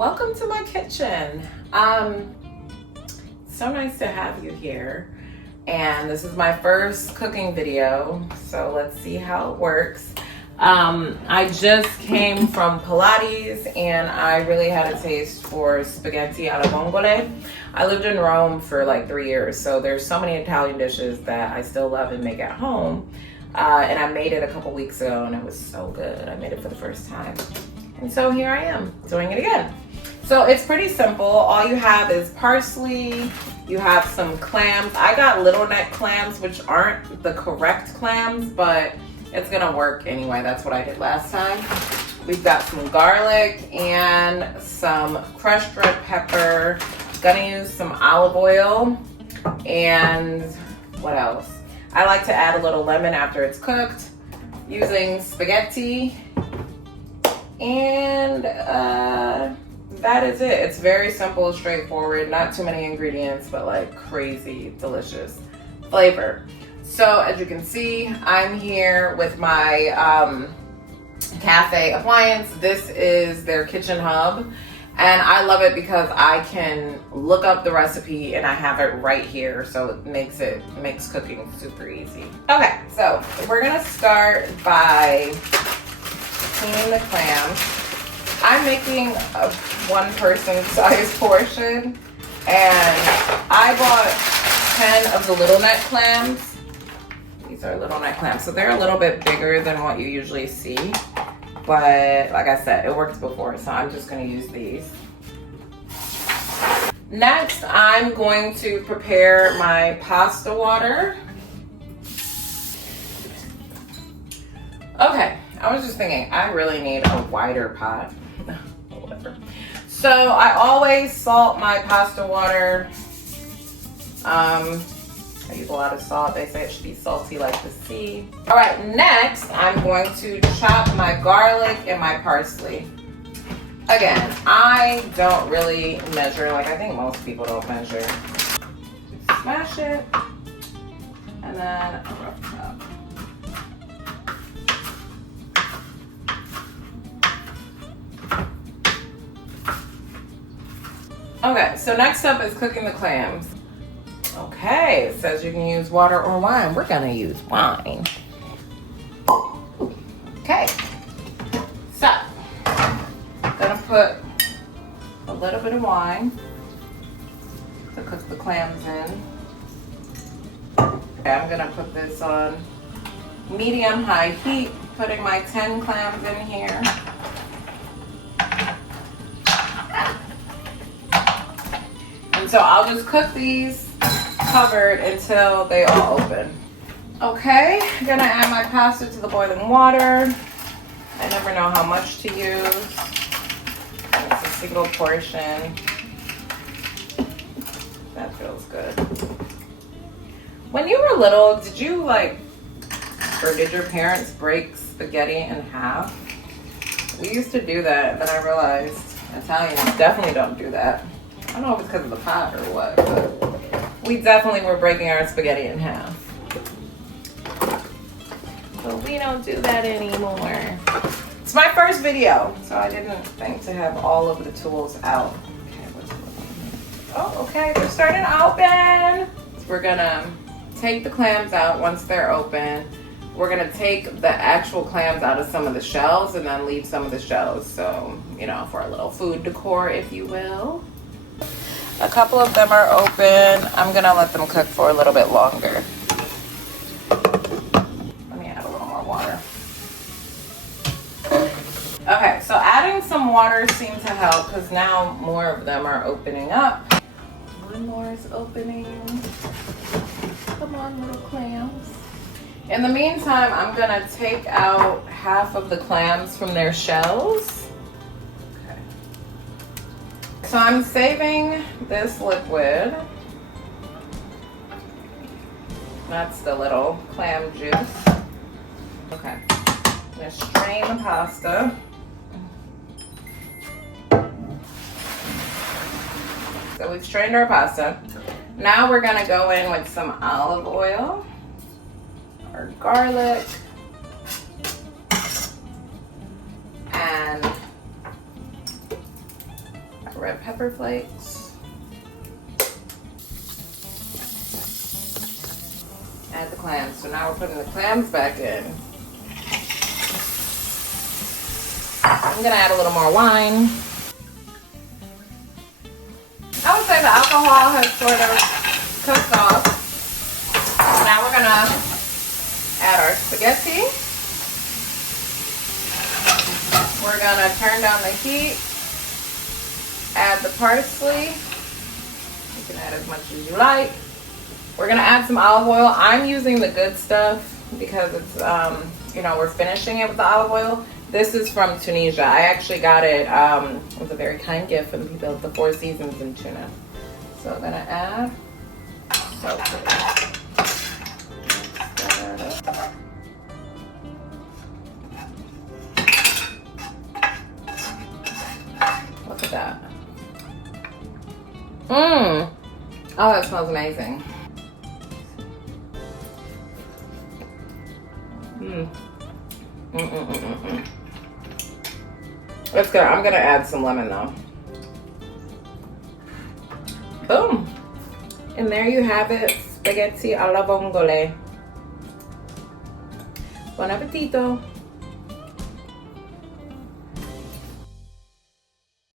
Welcome to my kitchen. So nice to have you here. And this is my first cooking video, so let's see how it works. I just came from Pilates and I really had a taste for spaghetti alla vongole. I lived in Rome for like 3 years, so there's so many Italian dishes that I still love and make at home. And I made it a couple weeks ago and it was so good. I made it for the first time. And so here I am doing it again. So it's pretty simple. All you have is parsley, you have some clams. I got little neck clams, which aren't the correct clams, but it's gonna work anyway. That's what I did last time. We've got some garlic and some crushed red pepper. Gonna use some olive oil and what else? I like to add a little lemon after it's cooked, using spaghetti, and that is it. It's very simple, straightforward, not too many ingredients, but like crazy delicious flavor. So as you can see, I'm here with my cafe appliance. This is their kitchen hub. And I love it because I can look up the recipe and I have it right here. So it makes cooking super easy. Okay, so we're gonna start by cleaning the clams. I'm making a one-person size portion and I bought 10 of the little neck clams. These are little neck clams. So they're a little bit bigger than what you usually see. But like I said, it worked before, so I'm just gonna use these. Next, I'm going to prepare my pasta water. Okay, I was just thinking, I really need a wider pot. Whatever. So I always salt my pasta water. I use a lot of salt. They say it should be salty like the sea. All right, next I'm going to chop my garlic and my parsley. Again, I don't really measure, like I think most people don't measure. Just smash it and then a rough chop. Okay, so next up is cooking the clams. Okay, it says you can use water or wine. We're gonna use wine. Okay, so I'm gonna put a little bit of wine to cook the clams in. Okay, I'm gonna put this on medium-high heat, putting my 10 clams in here. And so I'll just cook these covered until they all open. Okay, I'm gonna add my pasta to the boiling water. I never know how much to use. It's a single portion. That feels good. When you were little, did you or did your parents break spaghetti in half? We used to do that, but I realized Italians definitely don't do that. I don't know if it's because of the pot or what, but we definitely were breaking our spaghetti in half. But we don't do that anymore. It's my first video, so I didn't think to have all of the tools out. Okay, they're starting to open. So we're gonna take the clams out once they're open. We're gonna take the actual clams out of some of the shells and then leave some of the shells. So, for a little food decor, if you will. A couple of them are open. I'm gonna let them cook for a little bit longer. Let me add a little more water. Okay, so adding some water seems to help because now more of them are opening up. One more is opening. Come on, little clams. In the meantime, I'm gonna take out half of the clams from their shells. So I'm saving this liquid. That's the little clam juice. Okay, I'm gonna strain the pasta. So we've strained our pasta. Now we're gonna go in with some olive oil, our garlic, and red pepper flakes. Add the clams. So now we're putting the clams back in. I'm gonna add a little more wine. I would say the alcohol has sort of cooked off. Now we're gonna add our spaghetti. We're gonna turn down the heat. Add the parsley. You can add as much as you like. We're gonna add some olive oil. I'm using the good stuff because it's, you know, we're finishing it with the olive oil. This is from Tunisia. I actually got it, it was a very kind gift from the people at the Four Seasons in Tuna. So I'm gonna add so pretty. Look at that. Mmm. Oh, that smells amazing. Mmm. That's good. I'm gonna add some lemon though. Boom. And there you have it. Spaghetti alla vongole. Buon appetito.